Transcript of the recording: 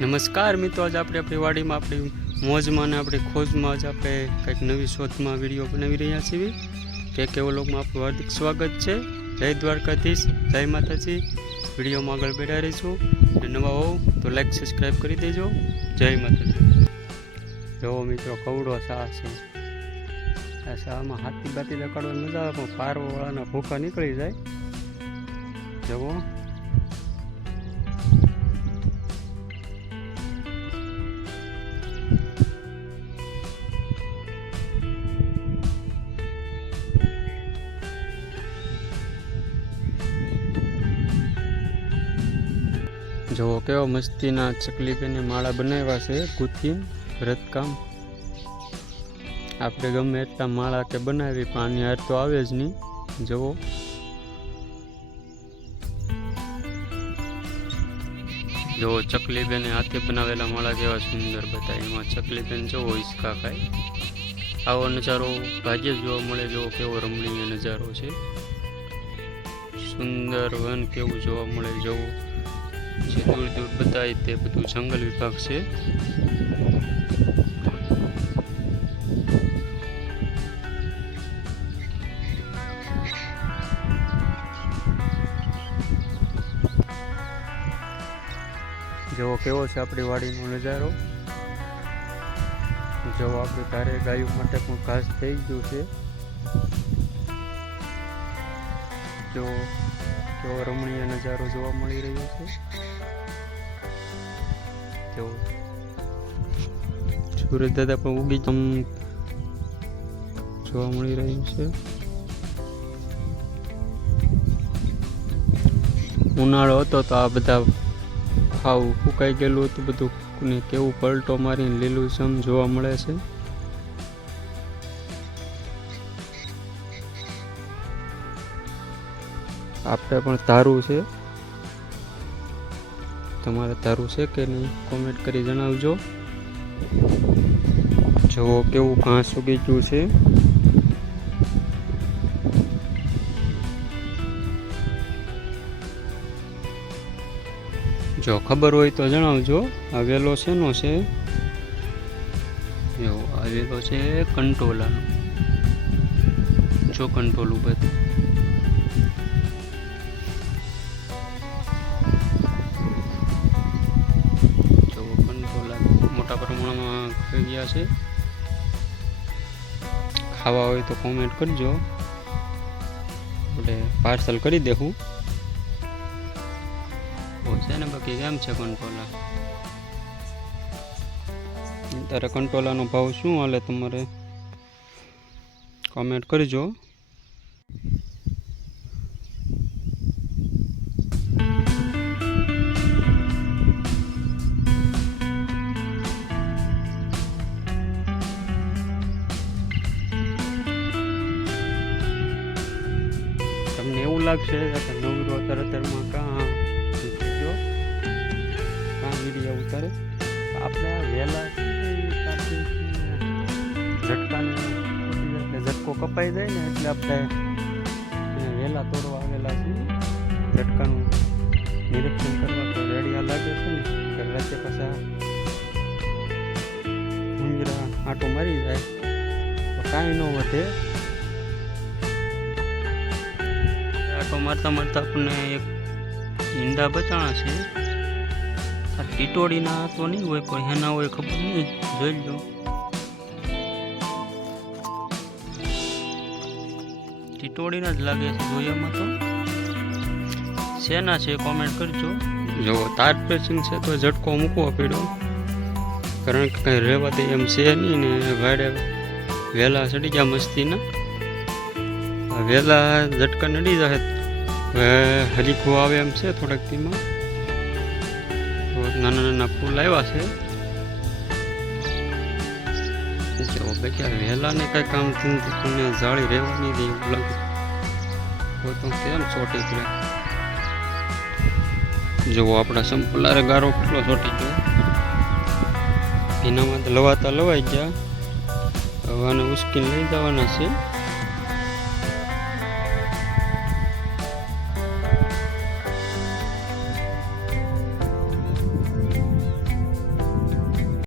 નમસ્કાર મિત્રો, આજે આપણે આપણી વાડીમાં આપણી મોજમાં અને આપણી ખોજમાં આજે આપણે કંઈક નવી શોધમાં વિડીયો બનાવી રહ્યા છીએ. કેવો લોકમાં આપણું હાર્દિક સ્વાગત છે. જય દ્વારકાધીશ, જય માતાજી. વિડીયોમાં આગળ બેઠા રહીશું અને નવા હોવ તો લાઈક સબસ્ક્રાઈબ કરી દેજો. જય માતાજી. જોવો મિત્રો, કવડો શા છે. આ શામાં હાથી બાતી લગાડવાની મજા આવે, પણ પારવાળાના ભૂખા નીકળી જાય. જવો જો કેવો મસ્તીના ચકલી બેને માળા બનાવ્યા છે ગુથી ભરતકામ. આપણે ગમે એટલા માળા કે બનાવી પણ આની હાર તો આવે જ નહીં. જુઓ જો ચકલી બેને હાથે બનાવેલા માળા કેવા સુંદર બતાવે. એમાં ચકલી બેન જોવો હિસકા ખાય. આવો નજારો ભાગ્યે જ જોવા મળે. જો કેવો રમણીય નજારો છે, સુંદર વન કેવું જોવા મળે. જોવું જે દૂર દૂર બતાય તે બધું જંગલ વિભાગ છે. જેવો કેવો છે આપણી વાડીનો નજારો. જો આપણે ઘરે ગાયો માટે પણ ઘાસ થઈ ગયું છે. જો કેવો રમણીય નજારો જોવા મળી રહ્યો છે. જો સૂરજ દાદા પણ ઉગી જોવા મળી રહ્યું છે. ઉનાળો હતો તો આ બધા ખાવું ફૂંકાઈ ગયેલું હતું બધું ને કેવું પલટો મારીને લીલુંછમ જોવા મળે છે. આપણે પણ ધારું છે. તમારે ધારું છે કે નહીં કોમેન્ટ કરી જણાવજો. જુઓ કેવું ઘાસ ઉગી ગયું છે. જો ખબર હોય તો જણાવજો. આ વેલો શેનો છે? જો આ વેલો છે કંટોલાનો. જો કંટોલું બધું મોટા પ્રમાણમાં થઈ ગયા છે. ખાવા હોય તો કોમેન્ટ કરજો, એટલે પાર્સલ કરી દેવું છે ને. બાકી કેમ છે કંટોલા? અત્યારે કંટોલાનો ભાવ શું હાલે તમારે કોમેન્ટ કરજો. તમને એવું લાગશે કે નવરો અત્યારમાં કાં વિડીયો ઉતારે? આપણે આ વહેલા ઝટકો કપાઈ જાય ને એટલે આપણે વહેલા તોડવા આવેલા છીએ. ઝટકાનું નિરીક્ષણ કરવા તો રેડિયા લાગે છે ને કે રાતે પાછા ભૂંગરા આંટો મારી જાય તો કાંઈ ન વધે. આંટો મારતા મારતા આપણને એક ઈંડા બતાણા છે. આ ટીટોડીના તો નહીં હોય, પણ એના હોય ખબર નહીં. જોઈ લો, ટીટોડીના જ લાગે છે જોયામાં. તો શેના છે કોમેન્ટ કરજો. જો તાર પ્રેસિંગ છે તો ઝટકો મૂકવો પડ્યો, કારણ કે કંઈ રહેવા દે એમ છે નહીં ને. વાડે વહેલા ચડી ગયા મસ્તીના. વહેલા ઝટકા નડી જાય. હરીખું આવે એમ છે થોડાક દીમાં. નાના નાના ફૂલ આવ્યા છે. જો બેટા વહેલા ને કઈ કામ તમને જાળી રહેવાની દે એવું લાગે તો કેમ ચોટી પડે. જુઓ આપણા સંપલારે ગારો કેટલો ચોટી ગયો. એનામાં તો લવાતા લવાઈ ગયા. હવે આને ઉસકીને લઈ જવાના છે.